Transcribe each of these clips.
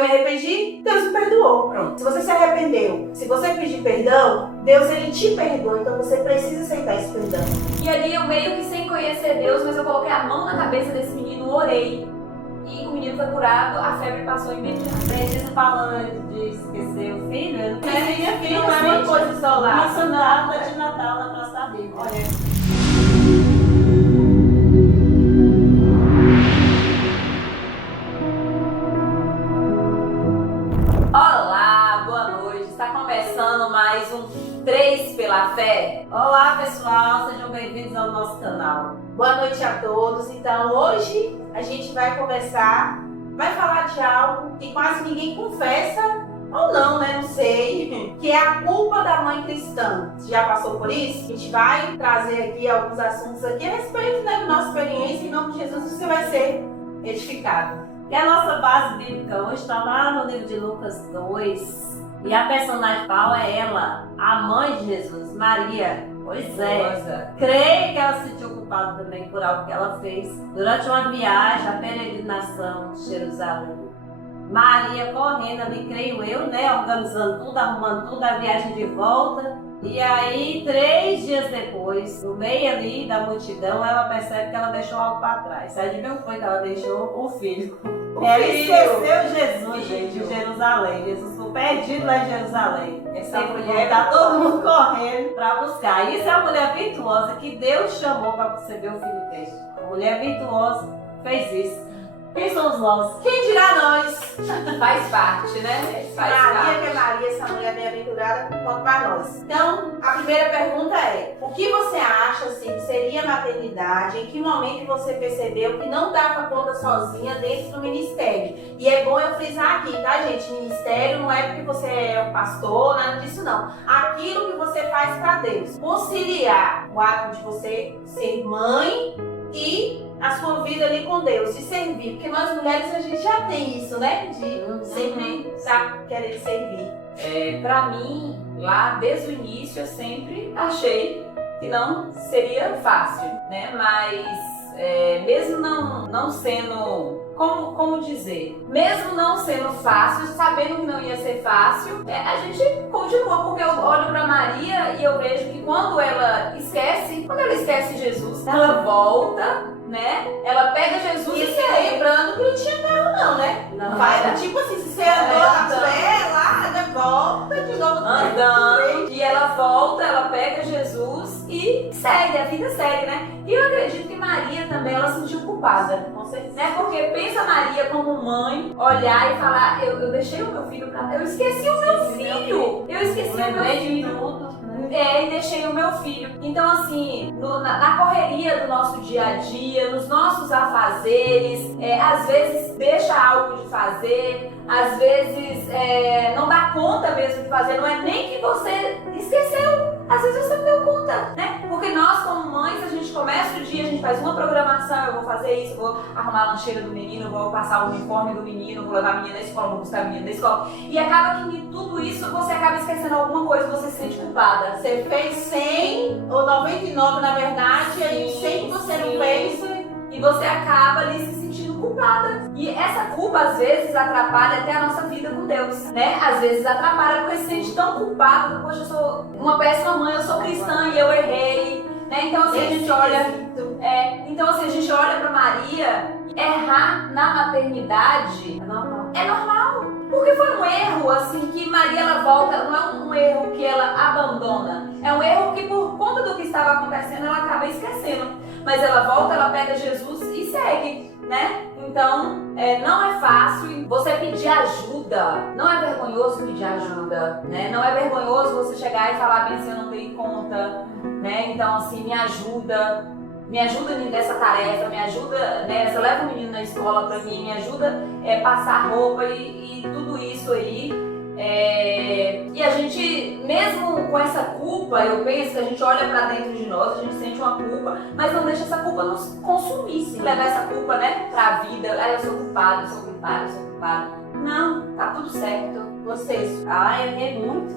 eu me arrependi, Deus me perdoou. Pronto. Se você se arrependeu, se você pedir perdão, Deus ele te perdoa. Então você precisa aceitar esse perdão. E ali eu meio que sem conhecer Deus, mas eu coloquei a mão na cabeça desse menino, orei. E o menino foi curado, a febre passou imediatamente. Preciso falando de esquecer o filho, eu não Minha filha não é uma coisa isolada. Isso na árvore de Natal na nossa Bíblia. Olha. Olá, boa noite. Está começando mais um 3 pela Fé. Olá pessoal, sejam bem-vindos ao nosso canal. Boa noite a todos. Então hoje a gente vai conversar, vai falar de algo que quase ninguém confessa, ou não, né? Não sei. Que é a culpa da mãe cristã. Você já passou por isso? A gente vai trazer aqui alguns assuntos aqui a respeito da nossa experiência. Em nome de Jesus você vai ser edificado. E a nossa base bíblica hoje está lá no livro de Lucas 2. E a personagem principal é ela, a mãe de Jesus, Maria. Pois é, creio que ela se sentiu culpada também por algo que ela fez durante uma viagem, a peregrinação de Jerusalém. Maria correndo ali, creio eu, né, organizando tudo, arrumando tudo, a viagem de volta. E aí, 3 dias depois, no meio ali da multidão, ela percebe que ela deixou algo para trás. Adivinha o que foi que ela deixou? O filho. Ela esqueceu Jesus, gente, em Jerusalém. Jesus ficou perdido lá em Jerusalém. Essa mulher, tá todo mundo correndo para buscar. Isso é a mulher virtuosa que Deus chamou para receber o filho dele. A mulher virtuosa fez isso. Quem somos nós? Quem dirá nós? Faz parte, né? Faz Maria, parte. que é Maria, essa mulher bem-aventurada, conta para nós. Então, a primeira pergunta é: o que você acha assim, que seria maternidade? Em que momento você percebeu que não dava conta sozinha dentro do ministério? E é bom eu frisar aqui, tá, gente? Ministério não é porque você é um pastor, nada disso não. Aquilo que você faz para Deus. Conciliar o ato de você ser mãe e a sua vida ali com Deus, de servir. Porque nós mulheres, a gente já tem isso, né? De sempre querer servir. Pra mim, lá desde o início, eu sempre achei que não seria fácil, né? Mas mesmo não sendo, como dizer, mesmo não sendo fácil, sabendo que não ia ser fácil, a gente continua, porque eu olho pra Maria e eu vejo que quando ela esquece Jesus, ela volta, né? Ela pega Jesus E e se segue. lembrando que não tinha carro não, né? Não, Vai, era. tipo assim, se você andou a pé lá, volta de novo. Andando, e ela volta, ela pega Jesus e segue, a vida segue, né? E eu acredito que Maria também, ela se sentiu culpada, Com certeza. né? Porque pensa Maria como mãe, olhar e falar, eu deixei o meu filho pra... Eu esqueci o meu filho! Eu esqueci o meu Lembrei de filho! tudo, né? E deixei o meu filho. Então, assim, na correria do nosso dia a dia, nos nossos afazeres, às vezes deixa algo de fazer, às vezes não dá conta mesmo de fazer, não é nem que você esqueceu, às vezes você não deu conta, né? Porque nós, como mães, a gente começa o dia, a gente faz uma programação, eu vou fazer isso, vou arrumar a lancheira do menino, vou passar o uniforme do menino, vou levar a menina na escola, vou buscar a menina na escola. E acaba que em tudo isso você acaba esquecendo alguma coisa, você se sente culpada. Você fez 100 ou 99 na verdade, e aí 100 que você não fez. E você acaba ali se sentindo culpada. E essa culpa, às vezes, atrapalha até a nossa vida com Deus, né? Às vezes atrapalha porque se sente tão culpado, poxa, eu sou uma péssima mãe, eu sou cristã e eu errei, né? Então, assim, a gente olha pra Maria, errar na maternidade é normal. Porque foi um erro, assim, que Maria, ela volta, não é um erro que ela abandona. É um erro que, por conta do que estava acontecendo, ela acaba esquecendo. Mas ela volta, ela pega Jesus e segue, né? Então, não é fácil você pedir ajuda. Não é vergonhoso pedir ajuda, né? Não é vergonhoso você chegar e falar, bem, assim, eu não dei conta, né? Então, assim, me ajuda nessa tarefa, me ajuda nessa, leva o menino na escola pra mim, me ajuda a passar roupa e tudo isso aí. E a gente, mesmo com essa culpa, eu penso que a gente olha pra dentro de nós, a gente sente uma culpa, mas não deixa essa culpa nos consumir, levar essa culpa, né, pra vida. Eu sou culpada, eu sou culpada, eu sou culpada. Não, Tá tudo certo. Vocês. Ah, eu errei muito,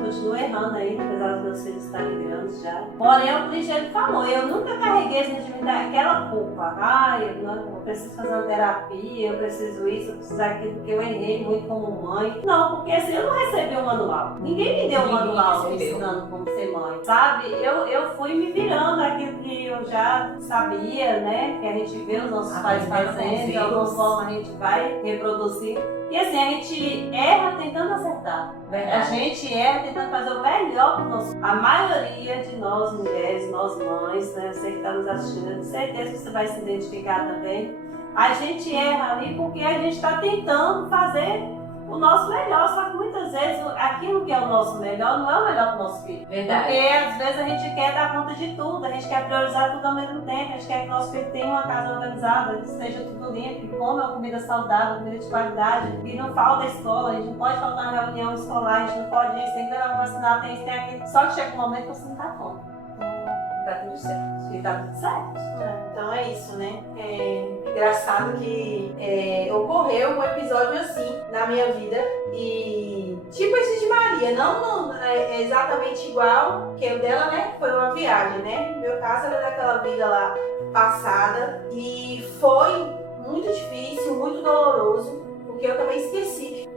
continuo errando ainda, apesar dos meus filhos estarem grandes já. Porém, é o que o Cristiano falou, eu nunca carreguei essa intimidade, aquela culpa. Eu preciso fazer uma terapia, eu preciso isso, eu preciso aquilo, porque eu errei muito como mãe. Não, porque assim, eu não recebi um manual. Ninguém me deu um manual me ensinando como ser mãe, sabe? Eu fui me virando aquilo que eu já sabia, né? Que a gente vê os nossos pais fazendo, de alguma forma a gente vai reproduzir. E assim, a gente erra tentando acertar. Verdade. A gente erra tentando fazer o melhor para nós. A maioria de nós mulheres, nós mães, né? Você que está nos assistindo, eu tenho certeza que você vai se identificar também. A gente erra ali porque a gente está tentando fazer o nosso melhor, só que muitas vezes aquilo que é o nosso melhor não é o melhor para o nosso filho. Verdade. Porque às vezes a gente quer dar conta de tudo, a gente quer priorizar tudo ao mesmo tempo, a gente quer que o nosso filho tenha uma casa organizada, que esteja tudo limpo, que coma uma comida saudável, comida de qualidade, que não falta a escola, a gente não pode faltar uma reunião escolar, a gente não pode isso, tem que levar vacinar, tem isso, tem aquilo. Só que chega um momento que você não dá conta. Tá tudo certo. E tá tudo certo. Então é isso, né? É engraçado que ocorreu um episódio assim na minha vida. E tipo esse de Maria, não é exatamente igual que o dela, né? Foi uma viagem, né? No meu caso era daquela vida lá passada. E foi muito difícil, muito doloroso, porque eu também esqueci.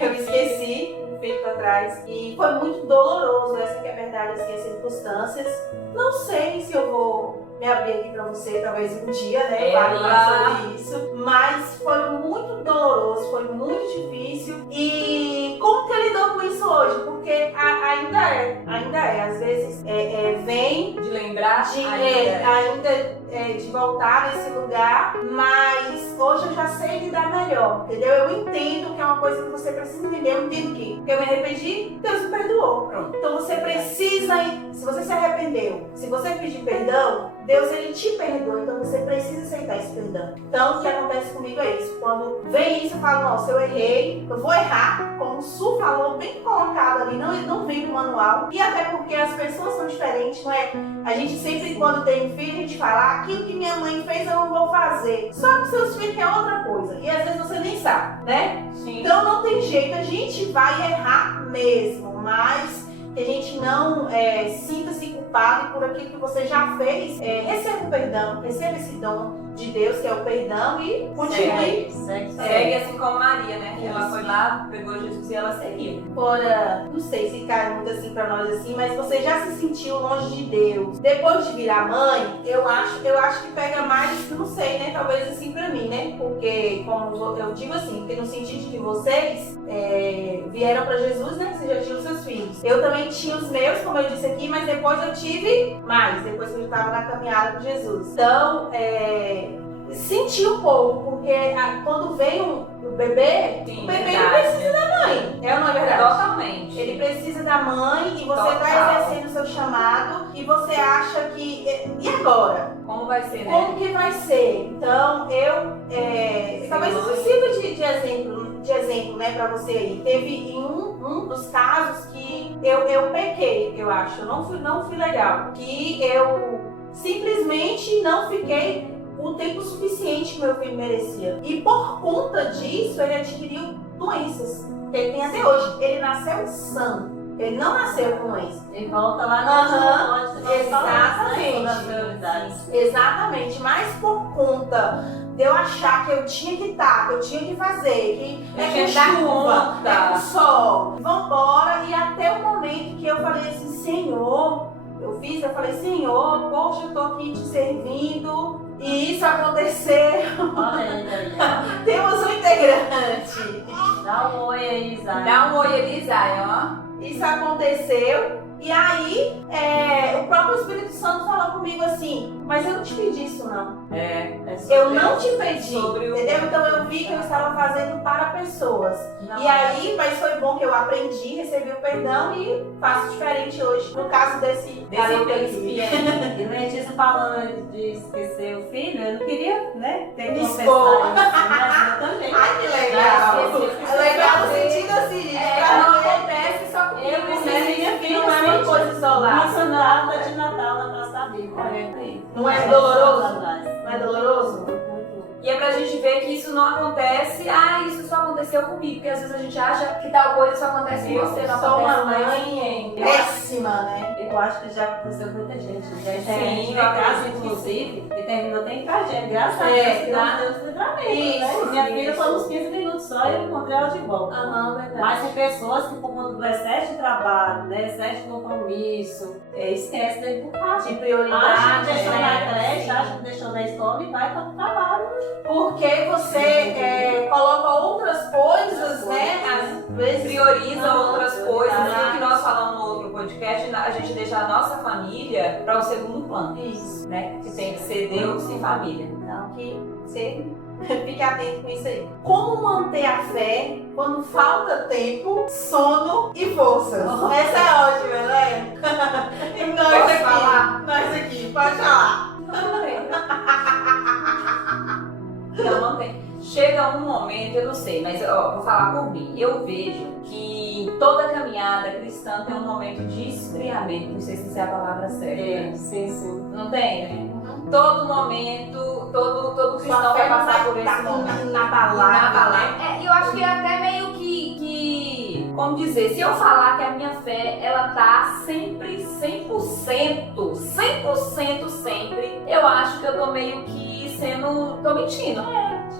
Eu esqueci um filho pra trás. E foi muito doloroso, essa que é a verdade, assim, as circunstâncias. Não sei se eu vou me abrir aqui pra você, talvez um dia, né? Falar sobre isso. Mas foi muito doloroso, foi muito difícil. E como que eu lido com isso hoje? Porque ainda é. Às vezes vem De lembrar, de voltar nesse lugar, mas hoje eu já sei lidar melhor, entendeu? Eu entendo que é uma coisa que você precisa entender. Eu entendo que eu me arrependi, Deus me perdoou. Pronto. Então você precisa, se você se arrependeu, se você pedir perdão, Deus ele te perdoa, então você precisa aceitar esse perdão. Então o que acontece comigo é isso. Quando vem isso, eu falo, nossa, eu errei, eu vou errar, como o Su falou, bem colocado ali, não vem no manual. E até porque as pessoas são diferentes, não é? A gente sempre, quando tem um filho, a gente fala, aquilo que minha mãe fez eu não vou fazer. Só que seus filhos querem outra coisa. E às vezes você nem sabe, né? Sim. Então não tem jeito, a gente vai errar mesmo, mas que a gente não sinta-se culpado por aquilo que você já fez. Receba o perdão, receba esse dom de Deus, que é o perdão, e continue. Segue assim como Maria, né? Ela foi lá, pegou Jesus e ela seguiu. Fora, não sei se cai muito assim pra nós assim, mas você já se sentiu longe de Deus depois de virar mãe? Eu acho que pega mais, não sei, né? Talvez assim pra mim, né? Porque, como eu digo assim, porque no sentido de que vocês vieram pra Jesus, né? Vocês já tinham seus filhos. Eu também tinha os meus, como eu disse aqui, mas depois eu tive mais, depois que eu estava na caminhada com Jesus. Então, senti um pouco, porque quando vem o bebê, Sim, o bebê verdade. não precisa da mãe. É ou não é verdade? Totalmente. Ele precisa da mãe e você Total. está exercendo o seu chamado e você acha que... E agora? Como vai ser, né? Como que vai ser? Então, talvez isso sirva de exemplo, né, pra você aí. Teve em um dos casos que eu pequei, eu acho. Eu não fui legal. Que eu simplesmente não fiquei o tempo suficiente que meu filho merecia. E por conta disso, ele adquiriu doenças que ele tem até hoje. Ele nasceu sã. Ele não nasceu com doença. E volta lá no Exatamente. Mas por conta de eu achar que eu tinha que estar, que eu tinha que fazer, que Eu é tinha com que dar chuva, conta. é com sol, vambora. E até o momento que eu falei assim, Senhor, eu falei, Senhor, poxa, eu tô aqui te servindo. E isso aconteceu. Temos um integrante. Dá um oi aí, Isai. Dá um oi ali, Isai, ó. Isso aconteceu. E aí, o próprio Espírito Santo falou comigo assim, mas eu não te pedi isso não. Eu não te pedi, entendeu? Então eu vi que eu estava fazendo para pessoas. E aí, mas foi bom que eu aprendi, recebi o perdão e faço diferente hoje. No caso desse garoto príncipe aqui. E Letícia falando de esquecer o filho, eu não queria, né? Ter que Expor. confessar isso, mas eu também. Ai, que legal. É legal no sentido assim, Não acontece só comigo. Eu preciso minha filha, não é uma coisa isolada. Uma data de Natal na praça bíblica. Não é doloroso? Não é doloroso? E é pra gente ver que isso não acontece, isso só aconteceu comigo, porque às vezes a gente acha que tal coisa só acontece com você, não sou acontece uma mais mãe com ninguém. péssima, né? Eu acho que já aconteceu com muita gente. Já Sim, tem eu casos, acredito que inclusive, que terminou até em tragédia. Graças a É, Deus, que Deus deu os livramentos, né? Isso, Minha filha isso. foi uns 15 minutos só e eu encontrei ela de volta. Aham, verdade. Mas tem pessoas que, por conta do excesso de trabalho, né, excesso de compromisso, esquece da educação. De prioridade, Acha que deixou na né? creche, acha que deixou na escola e vai para o trabalho. Porque você coloca outras coisas, né? Às vezes Prioriza Não, outras coisas. verdade. E o que nós falamos no outro podcast, a gente deixa a nossa família para o segundo plano, Isso. né? Que tem que ser Deus e família. Então, que você fique atento com isso aí. Como manter a fé quando falta tempo, sono e forças? Essa é ótima, né? E nós Posso aqui, falar? nós aqui, pode falar. Não tem. Não tem. Chega um momento, eu não sei, mas vou falar por mim. Eu vejo que toda caminhada cristã tem um momento de esfriamento. Não sei se essa é a palavra certa. Sim, sim. Não tem? Todo momento, todo cristão vai passar por esse momento. Na balada. É, eu acho que é até meio que, como dizer, se eu falar que a minha fé, ela tá sempre 100% sempre, eu acho que eu tô meio que tô mentindo.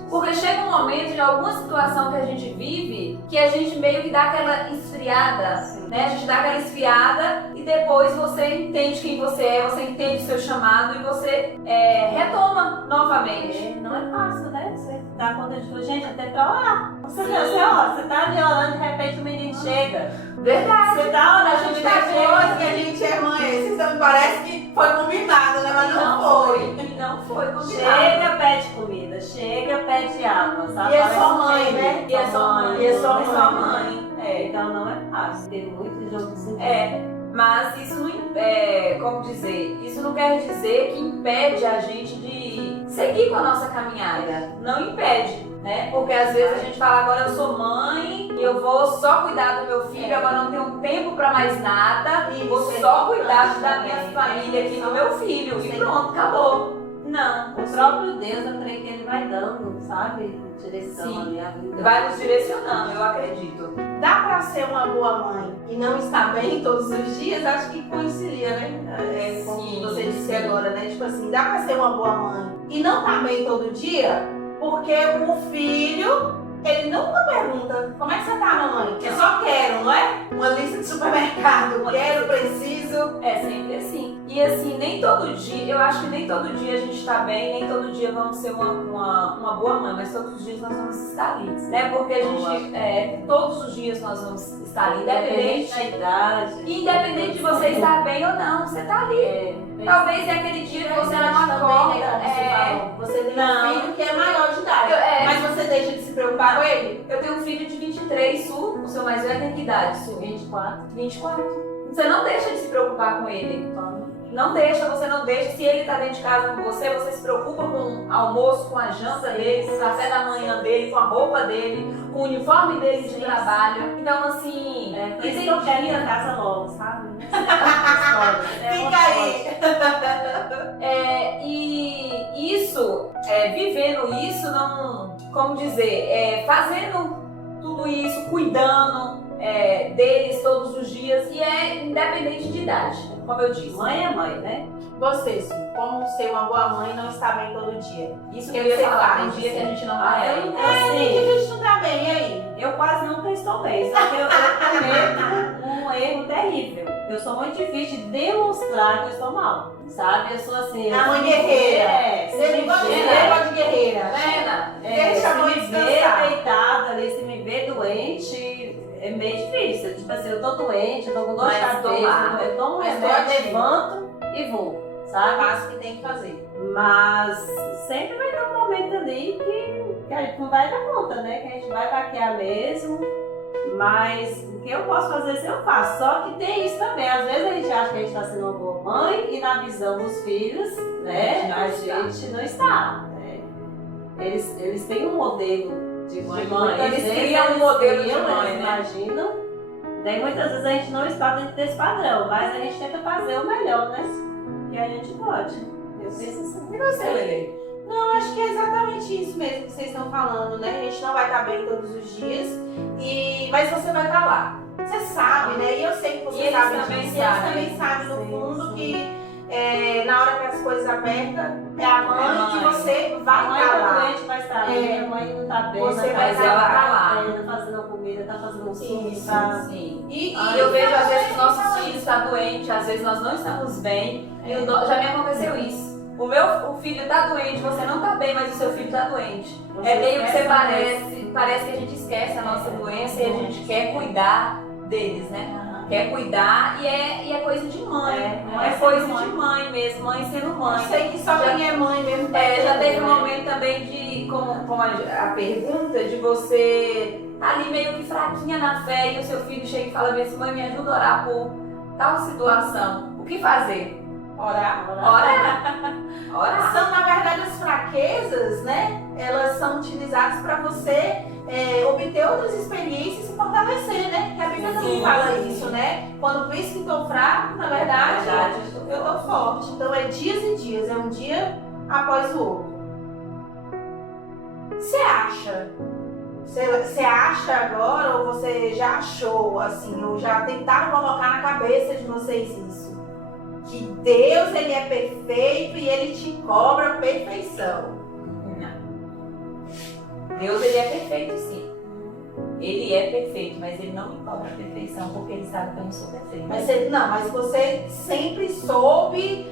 Porque chega um momento, em alguma situação que a gente vive, que a gente meio que dá aquela esfriada, né? A gente dá aquela esfriada e depois você entende quem você é, você entende o seu chamado e você retoma novamente. Não é fácil, né? Você dá conta de tudo. Gente, até pra orar. Você tá ali orando, de repente o menino chega. Verdade. Você tá orando, A gente tá coisa que a gente é mãe. Isso parece que foi combinado, né? Mas não foi. Não foi combinado. Chega, pede comida. Chega, pede água. Sabe? E é Parece só um mãe, bebê. né? E é só mãe. E é só É só mãe. Então não é fácil. Tem muito jogo de cintura. Mas isso não, como dizer, isso não quer dizer que impede a gente de seguir com a nossa caminhada. Não impede, né? Porque às vezes a gente fala, agora eu sou mãe e eu vou só cuidar do meu filho, agora não tenho tempo pra mais nada, Isso, vou é só cuidar importante da minha também. família aqui, do meu filho, e pronto, acabou. Não, O próprio Deus, eu creio que Ele vai dando, sabe? Direção Sim. ali. A vida. vai nos direcionando, eu acredito. Dá pra ser uma boa mãe e não estar bem todos os dias? Acho que coincidia, né? Como Sim, você disse sim. agora, né? Tipo assim, dá pra ser uma boa mãe e não estar bem todo dia? Porque o filho, ele nunca pergunta, como é que você tá, mamãe? Eu só quero, não é? Uma lista de supermercado, quero, preciso. É sempre assim. E assim, nem todo dia, eu acho que nem todo dia a gente tá bem, nem todo dia vamos ser uma boa mãe, mas todos os dias nós vamos estar ali, né? Porque a gente, todos os dias nós vamos estar ali, Independente da idade. independente de você estar bem ou não, você tá ali. Talvez é aquele dia que você não acorda. Você tem Não. um filho que é maior de idade, mas você deixa de se preocupar com ele? Eu tenho um filho de 23, o seu mais velho tem que idade, Su? 24. 24. Você não deixa de se preocupar com ele. Não deixa, você não deixa. Se ele tá dentro de casa com você se preocupa com o almoço, com a janta dele, com o café da manhã dele, com a roupa dele, com o uniforme dele de trabalho. Então, assim. Por isso que eu quero ir a casa logo, sabe? Fica aí. E isso, vivendo isso, não. Como dizer, fazendo tudo isso, cuidando deles todos os dias, e é independente de idade, como eu disse. Mãe é mãe, né? Você, Su, como ser uma boa mãe e não está bem todo dia? Isso O que que eu ia você falar, tem faz? dia que a gente não tá Ah, bem. Tem que a gente não tá bem, e aí? Eu quase nunca estou bem, só que eu cometo um erro terrível. Eu sou muito difícil de demonstrar que eu estou mal, sabe? Eu sou assim... A mãe guerreira. Se Você me não gosta de vê- negócio de guerreira. Pena. Deixa a se mãe me vê descansar. deitada ali, se me vê doente, é meio difícil. Tipo assim, eu tô doente, eu tô com dor de Mas cabeça, tomar. eu tomo um Mas remédio, pode ir. levanto e vou, sabe? Faz o que tem que fazer. Mas sempre vai ter um momento ali que a gente não vai dar conta, né? Que a gente vai vaquear mesmo. Mas o que eu posso fazer, se eu faço. Só que tem isso também. Às vezes a gente acha que a gente está sendo uma boa mãe e na visão dos filhos, né? A gente não está. Né? Eles têm um modelo de mãe. Eles Às vezes criam um modelo de criam, mãe, eles né? imaginam. Daí muitas vezes a gente não está dentro desse padrão, mas a gente tenta fazer o melhor, né? Que a gente pode. Eu penso assim. E você, Lele? Não, acho que é exatamente isso mesmo que vocês estão falando, né? A gente não vai estar bem todos os dias, mas você vai estar lá. Você sabe, né? E eu sei que você sabe disso. Eles também sabem, no fundo, que na hora que as coisas apertam, é a mãe que você vai estar lá. A mãe vai estar ali, a mãe não tá bem, você vai mas ela tá lá. Tá fazendo comida, tá fazendo um suco, Sim, tá? Sim. E eu vejo, às vezes, nossos filhos estão doentes, às vezes nós não estamos bem. Já me aconteceu isso. O filho tá doente, você não tá bem, mas o seu filho tá doente. É meio que você parece que a gente esquece a nossa doença e a gente quer cuidar deles, né? Quer cuidar e é coisa de mãe. É coisa de mãe mesmo, mãe sendo mãe. Eu sei que só quem é mãe mesmo. Já teve um momento também de, como a pergunta, de você ali meio que fraquinha na fé e o seu filho chega e fala assim: mãe, me ajuda a orar por tal situação. O que fazer? Orar. São, na verdade, as fraquezas, né? Elas são utilizadas para você obter outras experiências e se fortalecer, né? Que a Bíblia também fala isso, né? Quando penso que estou fraco, na verdade, eu estou forte. Então é dias e dias, é um dia após o outro. Você acha agora, ou você já achou, assim, ou já tentaram colocar na cabeça de vocês isso? Que Deus, ele é perfeito e ele te cobra perfeição. Deus, ele é perfeito, sim. Ele é perfeito, mas ele não me cobra perfeição porque ele sabe que eu não sou perfeito. Mas você sempre soube,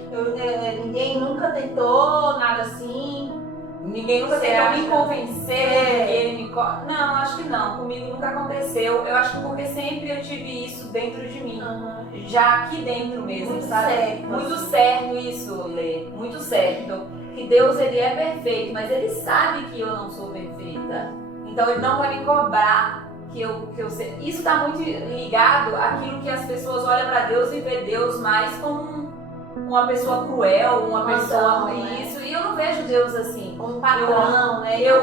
ninguém nunca tentou nada assim. Ninguém nunca tentou me convencer que ele me cobra. Não, acho que não. Comigo nunca aconteceu. Eu acho que porque sempre eu tive isso dentro de mim. Já aqui dentro mesmo, muito sabe? Certo. Muito certo isso, Lê. Muito certo. Que Deus, ele é perfeito, mas ele sabe que eu não sou perfeita. Então ele não vai me cobrar que eu sei. Isso está muito ligado àquilo que as pessoas olham para Deus e vê Deus mais como uma pessoa cruel, uma pessoa isso. E eu não vejo Deus assim. Um padrão, né? Eu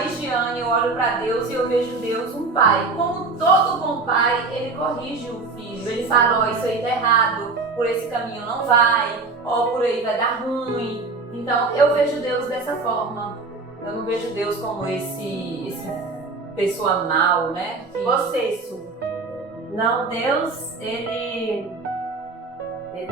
Cristiane, eu olho para Deus e eu vejo Deus um pai. Como todo bom pai, ele corrige o filho. Ele fala, isso aí tá errado, por esse caminho não vai, por aí vai dar ruim. Então, eu vejo Deus dessa forma. Eu não vejo Deus como esse pessoa mal, né? Você, Su. Não, Deus, ele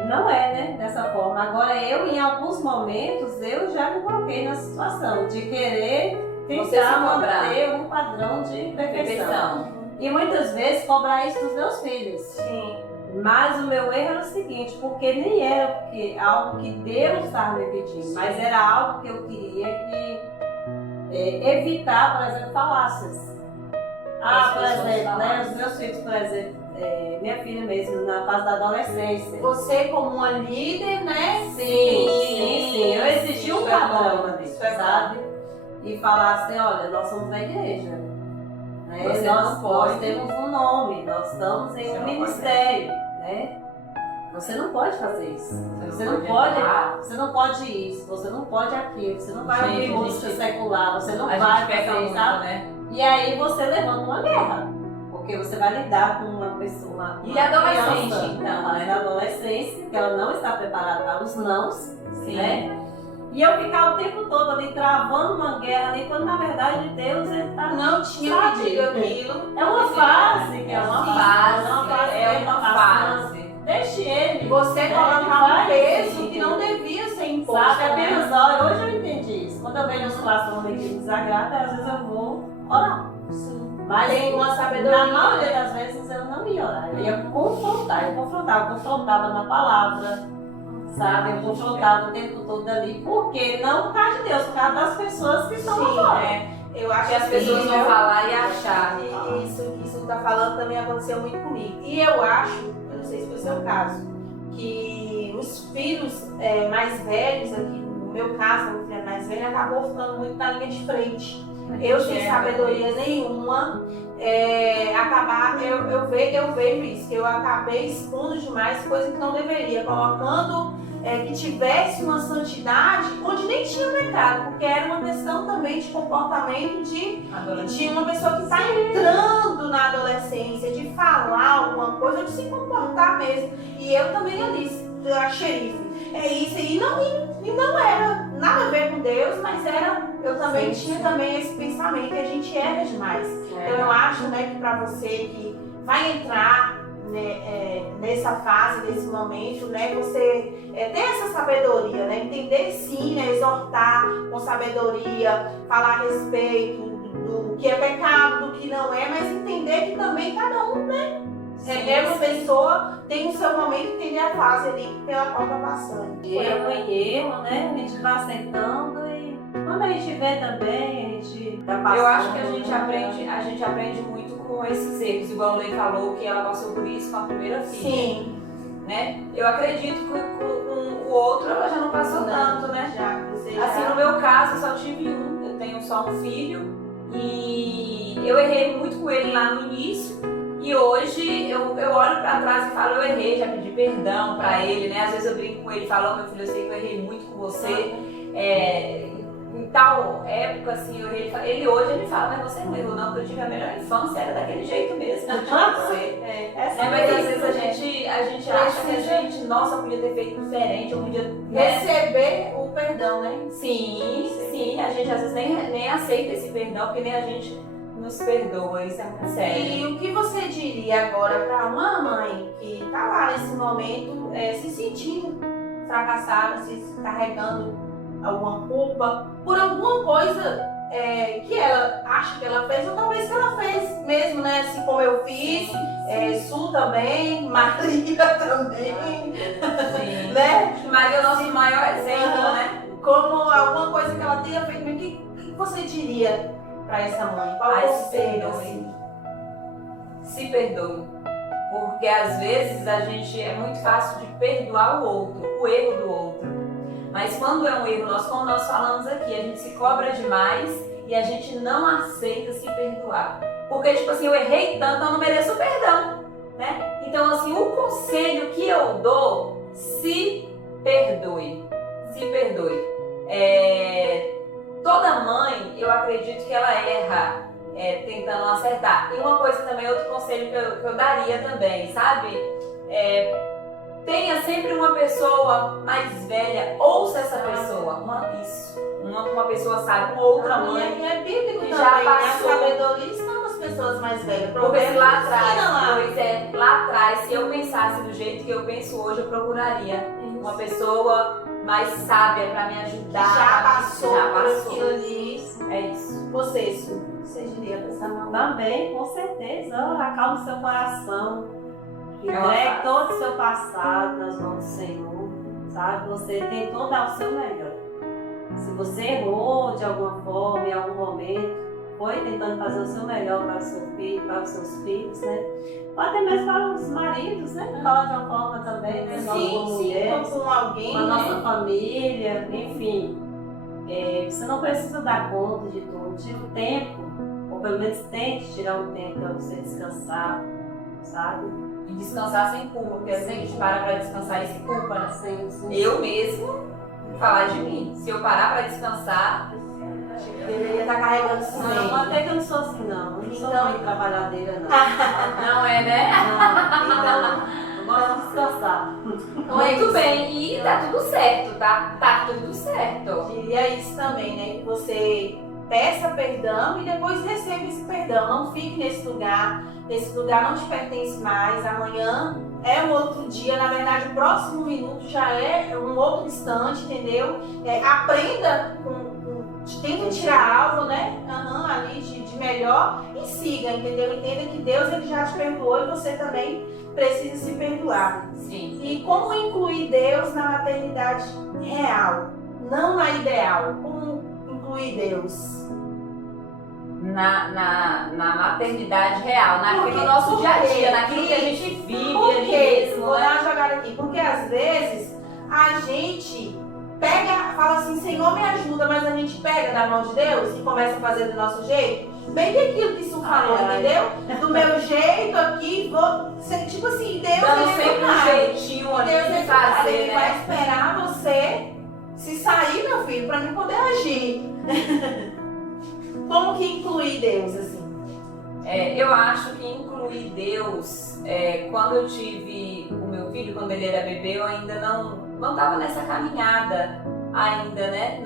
não é, né, dessa forma. Agora, em alguns momentos, eu já me coloquei na situação de querer tentar manter um padrão de perfeição. E muitas vezes cobrar isso dos meus filhos. Sim. Mas o meu erro era o seguinte, porque nem era algo que Deus estava me pedindo, mas era algo que eu queria evitar, por exemplo, falácias. Por exemplo, né, os meus filhos, por exemplo, minha filha mesmo, na fase da adolescência. Você como uma líder, né? Sim. Eu exigi um padrão ali, sabe? E falar assim, olha, nós somos da igreja. Nós temos um nome, nós estamos em um ministério, né? Você não pode fazer isso. Você não pode isso, você não pode aquilo, você não vai ouvir música secular, você não vai fazer isso, sabe? Né? E aí você levanta uma guerra, porque você vai lidar com uma pessoa. E adolescente, criança, então. Ela é na adolescência, que ela não está preparada para os nãos, né? E eu ficava o tempo todo ali travando uma guerra ali, quando na verdade Deus não tinha pedido aquilo. É uma fase, é uma fase. Deixe ele. Você colocava um peso que não devia ser imposto. Sabe, apenas hora. Hoje eu entendi isso. Quando eu vejo uma situação que me desagrada, às vezes eu vou orar. Sim. Mas tem uma sabedoria. Na maioria das vezes eu não ia orar. Eu ia confrontar. Eu confrontava na palavra. Sabe? Eu confrontava o tempo todo ali. Porque não por causa de Deus, por causa das pessoas que estão lá fora. Eu acho que as pessoas vão falar e achar. Isso que você está falando também aconteceu muito comigo. E eu acho, eu não sei se foi o seu caso, que os filhos mais velhos aqui, no meu caso, a minha filha mais velha, acabou ficando muito na linha de frente. Eu sem sabedoria nenhuma, eu vejo isso, que eu acabei expondo demais coisa que não deveria, colocando que tivesse uma santidade onde nem tinha pecado, porque era uma questão também de comportamento de uma pessoa que está entrando na adolescência, de falar alguma coisa, de se comportar mesmo. E eu também ali, a xerife, é isso, e não nada a ver com Deus, mas eu também Sim, tinha sim. também esse pensamento que a gente erra demais. Então eu acho, né, que para você que vai entrar, né, nessa fase, nesse momento, né, você ter essa sabedoria, né, entender sim, né, exortar com sabedoria, falar a respeito do que é pecado, do que não é, mas entender que também cada um, né, é uma pessoa, tem o seu momento, entender a fase ali pela qual está passando. De erro em erro, né? A gente vai aceitando e quando a gente vê também, a gente tá passando. Eu acho que a gente aprende muito com esses erros, igual a Lei falou que ela passou por isso com a primeira filha. Sim. Né? Eu acredito que com o outro ela já não passou tanto, né? Assim, no meu caso, eu só tive um, eu tenho só um filho e eu errei muito com ele lá no início e hoje eu olho pra trás e falo, eu errei, já pedi perdão pra ele, né? Às vezes eu brinco com ele e falo, meu filho, eu sei que eu errei muito com você. Em tal época, assim, eu errei, ele hoje ele fala, mas você não errou não, porque eu tive a melhor infância, era daquele jeito mesmo, eu tinha que ser. Mas às vezes a gente acha que a gente, nossa, podia ter feito diferente, eu podia Receber o perdão, né? Sim, a gente às vezes nem aceita esse perdão, porque nem a gente nos perdoa, isso é muito sério. E o que você diria agora para uma mãe que está lá nesse momento se sentindo fracassada, se carregando alguma culpa por alguma coisa que ela acha que ela fez, ou talvez que ela fez mesmo, né? Assim como eu fiz, Su também, Maria também, Sim. né? Maria é o nosso maior exemplo, né? Como alguma coisa que ela tenha feito, o que você diria para essa mãe? Qual Ai, conselho, assim? Se perdoe. Porque às vezes a gente é muito fácil de perdoar o outro, o erro do outro. Mas quando é um erro, como nós falamos aqui, a gente se cobra demais e a gente não aceita se perdoar. Porque, tipo assim, eu errei tanto, eu não mereço perdão, né? Então, assim, o conselho que eu dou, se perdoe. Se perdoe. Toda mãe, eu acredito que ela erra tentando acertar. E uma coisa também, outro conselho que eu daria também, sabe? Tenha sempre uma pessoa mais velha, ouça essa pessoa, uma pessoa sabe, uma outra mãe. E é bíblico que também, já né? passou. A sabedoria está nas pessoas mais velhas. Porque se lá Ensina atrás, lá atrás, se eu pensasse do jeito que eu penso hoje, eu procuraria uma pessoa mais sábia para me ajudar. Já passou já por passou. aquilo ali. É isso. Você diria para essa mãe? Também, com certeza, acalma o seu coração. Ela Entregue faz. todo o seu passado nas mãos do Senhor, sabe? Você tentou dar o seu melhor. Se você errou de alguma forma, em algum momento, foi tentando fazer o seu melhor para o seu filho, para os seus filhos, né? Ou até mesmo para os maridos, né? Falar de uma forma também, né? Nós como mulheres, com alguém, com a né? nossa família, enfim. Você não precisa dar conta de tudo. Tira um tempo, ou pelo menos tente tirar um tempo para você descansar, sabe? E descansar sem culpa, porque às vezes a gente para pra descansar e se culpa, né? Sim. Eu mesmo, vou falar de mim. Se eu parar pra descansar, Deveria estar carregando isso Não, mesmo. até que eu não sou assim, não. Eu não sou Então- mãe trabalhadeira, não. não é, né? Não, eu gosto de descansar. Muito bem, e tá tudo certo, tá? Tá tudo certo. Diria isso também, né? Que você peça perdão e depois receba esse perdão. Não fique nesse lugar. Esse lugar não te pertence mais. Amanhã é um outro dia. Na verdade, o próximo minuto já é um outro instante, entendeu? Aprenda tenta tirar algo, né? Ali de melhor e siga, entendeu? Entenda que Deus ele já te perdoou e você também precisa se perdoar. Sim. E como incluir Deus na maternidade real, não na ideal? Como incluir Deus? Na maternidade real, naquele Porque- nosso por dia a quê? dia, naquilo que a gente vive Por ali quê? mesmo, Vou né? dar uma jogada aqui. Porque às vezes a gente fala assim, Senhor me ajuda, mas a gente pega na mão de Deus e começa a fazer do nosso jeito. Bem que aquilo que Su falou, entendeu? Do meu jeito aqui, vou ser tipo assim, Deus Dando ele sempre não um vai. jeitinho ali Deus de ele fazer, vai né? esperar você se sair, meu filho, pra mim poder agir. Como que incluir Deus, assim? Eu acho que incluir Deus, quando eu tive o meu filho, quando ele era bebê, eu ainda não estava nessa caminhada ainda, né?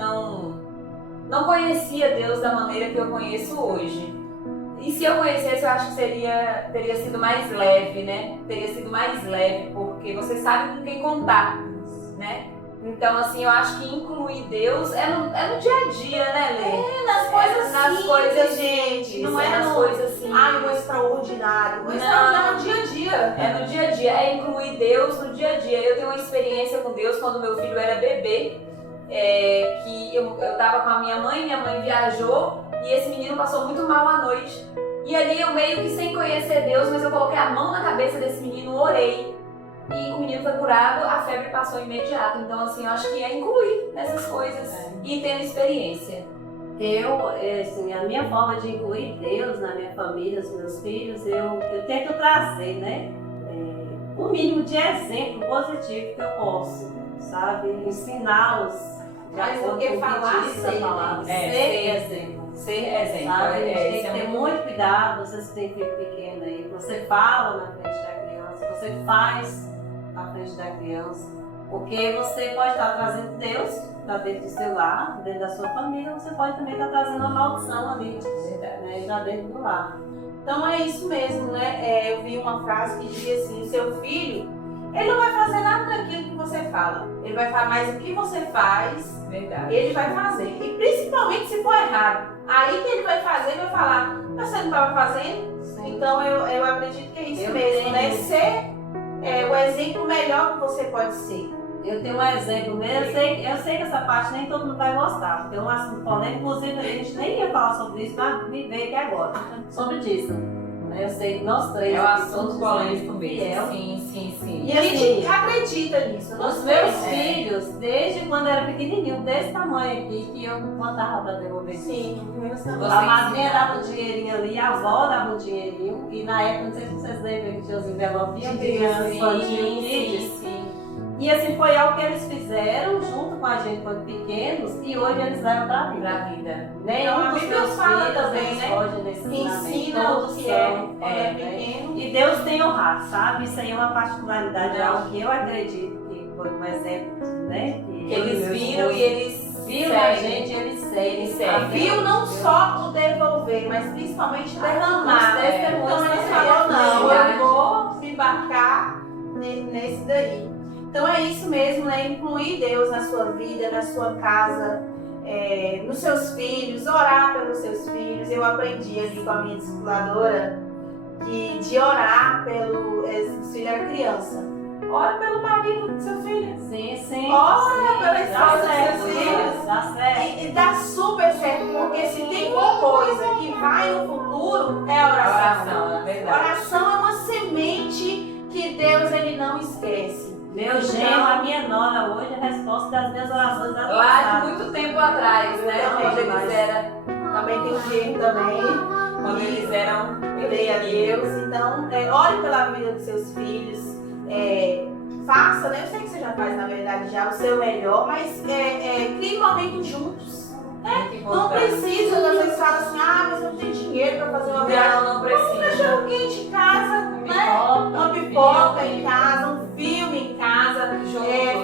Não conhecia Deus da maneira que eu conheço hoje. E se eu conhecesse, eu acho que teria sido mais leve, né? Teria sido mais leve, porque você sabe com quem contar, né? Então, assim, eu acho que incluir Deus é no dia a dia, né, Lê? Nas coisas nas simples, coisas gente. Não é é nas no... coisas simples. o extraordinário. O Não. extraordinário é no dia a dia. É no dia a dia, é incluir Deus no dia a dia. Eu tenho uma experiência com Deus quando meu filho era bebê, que eu tava com a minha mãe viajou e esse menino passou muito mal à noite. E ali eu meio que sem conhecer Deus, mas eu coloquei a mão na cabeça desse menino, orei. E o menino foi curado, a febre passou imediato. Então, assim, eu acho que é incluir nessas coisas e tendo experiência. Assim, a minha forma de incluir Deus na minha família, os meus filhos, eu tento trazer, né? O mínimo de exemplo positivo que eu posso, sabe? Ensiná-los. Mas porque falar sem, palavra, né? ser exemplo. Ser exemplo. Sabe? A gente tem Isso que é ter muito cuidado, vocês que têm filho pequeno aí, você fala na frente da criança, você faz na frente da criança, porque você pode estar trazendo Deus para dentro do seu lar, dentro da sua família, você pode também estar trazendo uma maldição ali, né, já dentro do lar. Então é isso mesmo, né? Eu vi uma frase que dizia assim, o seu filho, ele não vai fazer nada daquilo que você fala, ele vai falar, mas o que você faz, verdade. ele vai fazer. E principalmente se for errado, aí que ele vai fazer, vai falar, mas você não estava fazendo? Sim. Então eu acredito que é isso Eu mesmo, né? tenho. Ser o exemplo melhor que você pode ser. Eu tenho um exemplo mesmo, eu sei que essa parte nem todo mundo vai gostar, porque é um assunto polêmico, inclusive a gente nem ia falar sobre isso, mas me veio aqui agora, sobre isso. Eu sei que nós três É um aqui assunto somos polêmico fiel. mesmo. Sim. E a gente acredita nisso. Os meus filhos, desde quando era pequenininho, desse tamanho aqui, que eu botava para devolver. Sim, A madrinha dava um dinheirinho ali, a avó dava um dinheirinho, e na época, não sei se vocês lembram que tinha os envelopinhos, criança infantil, kids. Sim. E assim foi algo que eles fizeram junto com a gente quando pequenos, e hoje eles levam pra vida. Pra vida. Nenhum a dos Bíblia meus fala filhos também, eles né? fogem desse Que ensinamento. ensina o Todos que é são, quando né? pequeno. E Deus tem honrar, sabe? Isso aí é uma particularidade, é algo que eu acredito que foi um exemplo, né? Que eles viram e eles viram a gente, eles seguem. Viu não só o devolver, mas principalmente derramar. Os testemunhos Então ele também. falou, não, Verdade. eu vou me embarcar nesse daí. Então é isso mesmo, né? Incluir Deus na sua vida, na sua casa, nos seus filhos, orar pelos seus filhos. Eu aprendi ali com a minha discipuladora de orar pelo... Esse filho era criança. Ora pelo marido do seu filho. Sim. Ora pela Dá esposa dos certo, seus filhos. dá certo. E dá super certo, porque se tem uma coisa que vai no futuro, é a oração. Oração, é verdade. Oração é uma semente que Deus ele não esquece. Meu genro, a minha nora hoje é a resposta das minhas orações da Lá de muito tempo atrás, né? Quando eles eram. Também tem um genro também. Quando eles eram. Creia a Deus. Então, ore pela vida dos seus filhos. Faça, né? Eu sei que você já faz, na verdade, já o seu melhor, mas crie momentos juntos. Não precisa, às vezes fala assim, mas eu não tenho dinheiro para fazer uma viagem. Não precisa. Um cachorro quente em casa, né? Uma pipoca em casa, um filme em casa.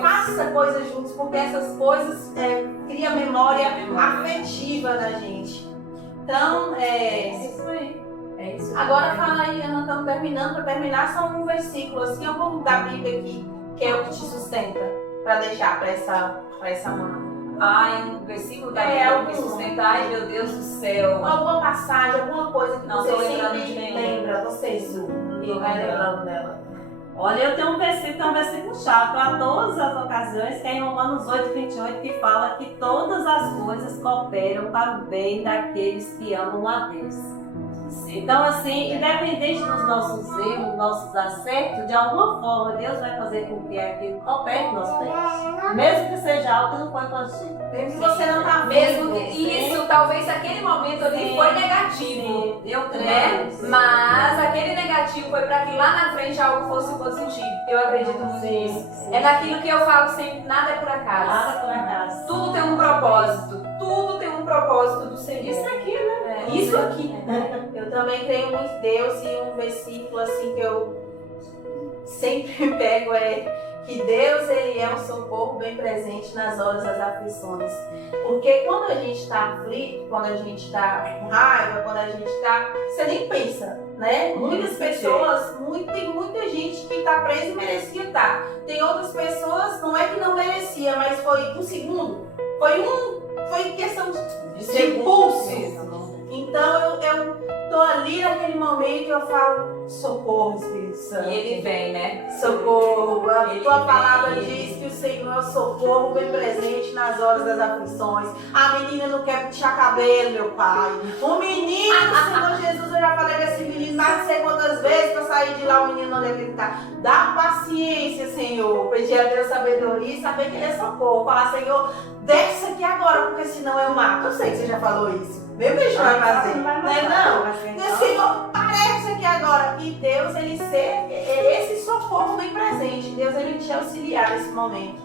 Faça coisas juntos, porque essas coisas criam memória afetiva da gente. Então, isso aí. É isso. Agora fala aí, Ana, estamos terminando. Para terminar, são um versículo assim, algum da Bíblia aqui, que é o que te sustenta, para deixar para essa manhã. Um versículo da Bíblia que sustenta, ai meu Deus do céu. Alguma passagem, alguma coisa que Não você tô lembrando sempre de nenhum. lembra, você, Zu, e vai lembrando dela. Olha, eu tenho um versículo chave para todas as ocasiões, que é em Romanos 8:28, que fala que todas as coisas cooperam para o bem daqueles que amam a Deus. Então, assim, independente dos nossos erros, dos nossos acertos, de alguma forma Deus vai fazer com que aquilo coopere no nosso bem. Mesmo que seja algo que não foi positivo. Mesmo que você não está Mesmo vendo. que isso, talvez aquele momento ali Sim. foi negativo. Sim, eu creio. Né? Sim. Mas aquele negativo foi para que lá na frente algo fosse positivo. Eu acredito muito nisso. Sim. É naquilo que eu falo sempre, nada é por acaso. Nada por acaso. Tudo tem um propósito. Tudo tem um propósito do Senhor. Isso aqui, né? Isso aqui. Eu também creio muito em Deus e um versículo assim que eu sempre pego que Deus, ele é um socorro bem presente nas horas das aflições. Porque quando a gente está aflito, quando a gente está com raiva, quando a gente está... Você nem pensa, né? Muitas pessoas, tem muita gente que está presa e merecia estar. Tem outras pessoas, não é que não merecia, mas foi um segundo. Foi questão de impulso. Então eu tô ali naquele momento e eu falo, socorro, Espírito Santo. E ele vem, né? Socorro. A Ele tua vem. palavra diz que o Senhor é o socorro bem presente nas horas das aflições. A menina não quer puxar cabelo, meu pai. O menino, Senhor Jesus, eu já falei com esse menino mais de sei quantas vezes pra sair de lá, o menino não deve estar. Dá paciência, Senhor. Pedir a Deus sabedoria e saber que ele é socorro. Falar, Senhor, desce aqui agora, porque senão eu mato. Eu sei que você já falou isso. Meu beijo vai fazer. Não, Senhor, parece aqui agora. E Deus, ele ser esse socorro bem presente. Deus, ele te auxiliar nesse momento.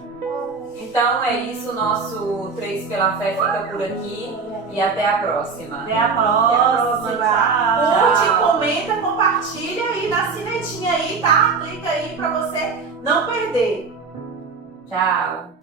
Então é isso, nosso 3 pela Fé fica por aqui e até a próxima. Até a próxima. Tchau. Curte, comenta, compartilha e dá sinetinha aí, tá? Clica aí pra você não perder. Tchau.